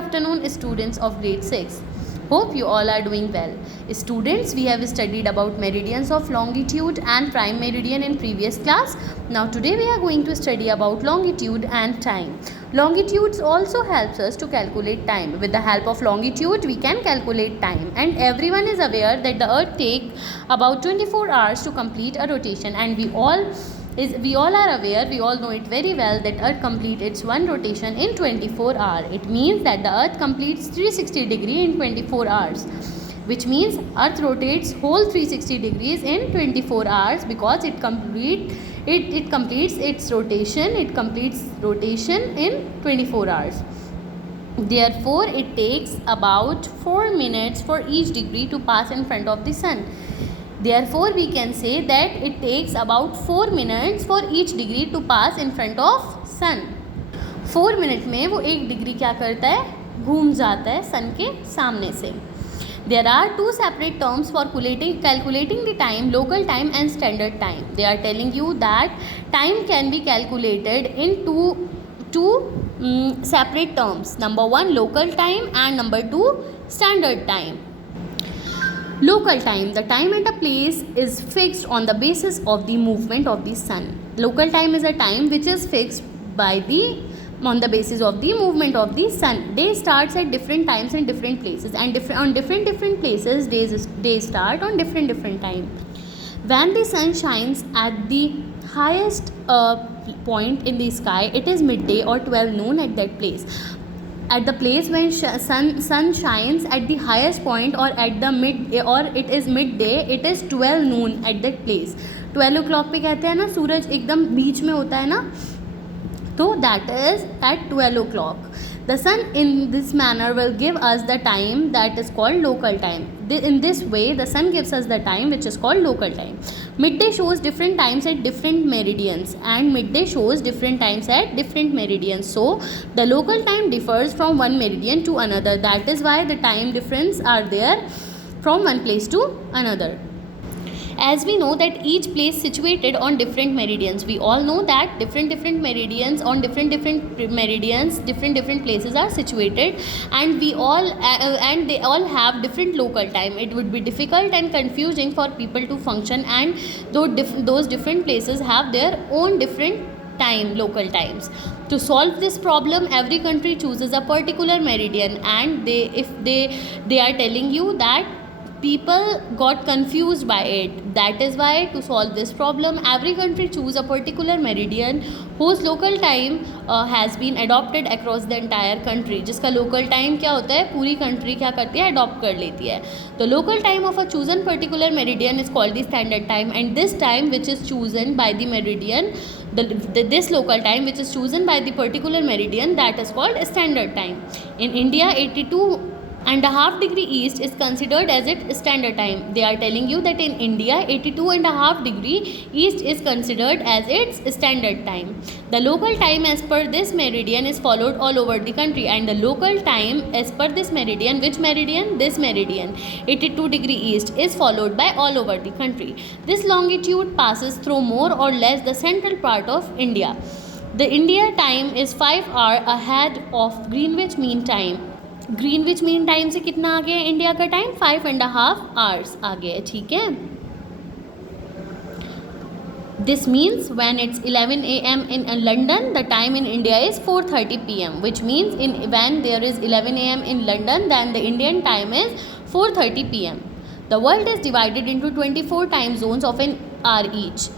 afternoon, students of grade 6. Hope you all are doing well. Students, we have studied about meridians of longitude and prime meridian in previous class. Now today we are going to study about longitude and time. Longitudes also helps us to calculate time. With the help of longitude, we can calculate time. And everyone is aware that the earth takes about 24 hours to complete a rotation, and we all are aware, we all know it very well, that earth completes its one rotation in 24 hours. It means that the earth completes 360 degree in 24 hours, which means earth rotates whole 360 degrees in 24 hours because it completes its rotation in 24 hours. Therefore, it takes about 4 minutes for each degree to pass in front of the sun. Therefore, we can say that it takes about 4 minutes for each degree to pass in front of sun. 4 minute में वो एक degree क्या करता है, घूम जाता है सन के सामने से. There are two separate terms for calculating the time: local time and standard time. They are telling you that time can be calculated in two separate terms. Number 1, local time, and number 2, standard time. Local time, the time at a place is fixed on the basis of the movement of the sun. Local time is a time which is fixed on the basis of the movement of the sun. Day starts at different times in different places, and on different places days start on different time. When the sun shines at the highest point in the sky, it is midday or 12 noon at that place. At the place when sun shines at the highest point, or at the it is midday, it is 12 noon at that place. 12 o'clock पे कहते हैं ना, सूरज एकदम बीच में होता है ना, तो that is at 12 o'clock. The sun in this manner will give us the time that is called local time. In this way, the sun gives us the time which is called local time. Midday shows different times at different meridians, and midday shows different times at different meridians. So, the local time differs from one meridian to another. That is why the time difference are there from one place to another. As we know that each place situated on different meridians, we all know that different meridians on different meridians, different places are situated, and they all have different local time. It would be difficult and confusing for people to function, and those different places have their own different local times. To solve this problem, every country chooses a particular meridian, and they are telling you that people got confused by it. That is why, to solve this problem, every country choose a particular meridian whose local time has been adopted across the entire country. जिसका local time क्या होता है, पूरी country क्या करती है, adopt कर लेती है. The local time of a chosen particular meridian is called the standard time, and this time which is chosen by the meridian, this local time which is chosen by the particular meridian, that is called standard time. In India, 82.5 degree east is considered as its standard time. They are telling you that in India, 82.5 degree east is considered as its standard time. The local time as per this meridian is followed all over the country, and the local time as per this meridian, which meridian? This meridian, 82 degree east, is followed by all over the country. This longitude passes through more or less the central part of India. The India time is 5 hours ahead of Greenwich Mean Time. Greenwich mean time से कितना आगे है India का time? 5.5 hours आगे है. ठीक है. This means when it's 11 a.m. in London, the time in India is 4:30 p.m. Which means when there is 11 a.m. in London, then the Indian time is 4:30 p.m. The world is divided into 24 time zones of an hour each.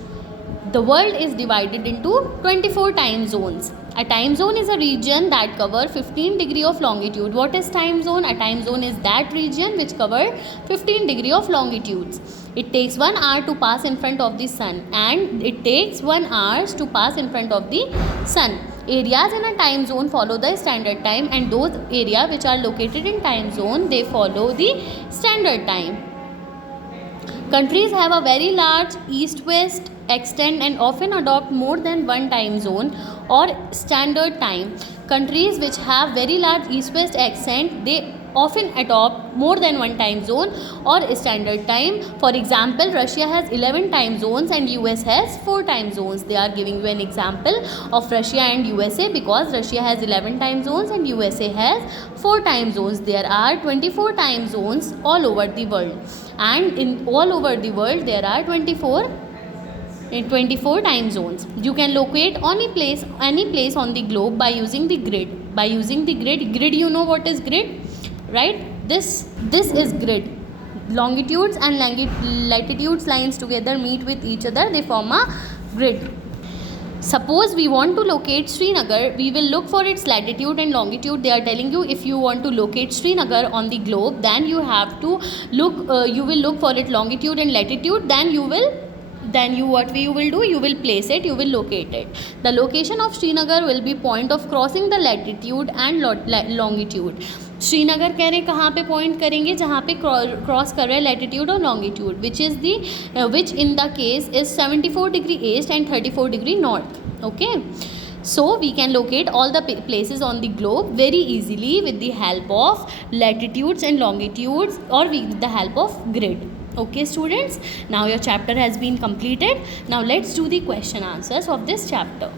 The world is divided into 24 time zones. A time zone is a region that covers 15 degree of longitude. What is time zone? A time zone is that region which covers 15 degree of longitudes. It takes 1 hour to pass in front of the sun, and it takes 1 hour to pass in front of the sun. Areas in a time zone follow the standard time, and those areas which are located in time zone, they follow the standard time. Countries have a very large east-west extent and often adopt more than one time zone or standard time. Countries which have very large east-west extent, they often adopt more than one time zone or standard time. For example, Russia has 11 time zones and US has 4 time zones. They are giving you an example of Russia and USA because Russia has 11 time zones and USA has 4 time zones. There are 24 time zones all over the world, and in all over the world there are 24 time zones. You can locate any place on the globe by using the grid. Grid, you know what is grid, right? This is grid. Longitudes and latitudes lines together meet with each other, they form a grid. Suppose we want to locate Srinagar, we will look for its latitude and longitude. They are telling you if you want to locate Srinagar on the globe, then you have to you will look for its longitude and latitude, then you will place it, you will locate it. The location of Srinagar will be point of crossing the latitude and longitude. Srinagar कह रहे हैं कहाँ पे point करेंगे, जहाँ पे cross कर रहे हैं लैटिट्यूड और longitude, which in the case is 74 degree east and 34 degree north. Okay, so we can locate all the places on the globe very easily with the help of latitudes and longitudes or with the help of grid. Okay students, now your chapter has been completed. Now let's do the question answers of this chapter.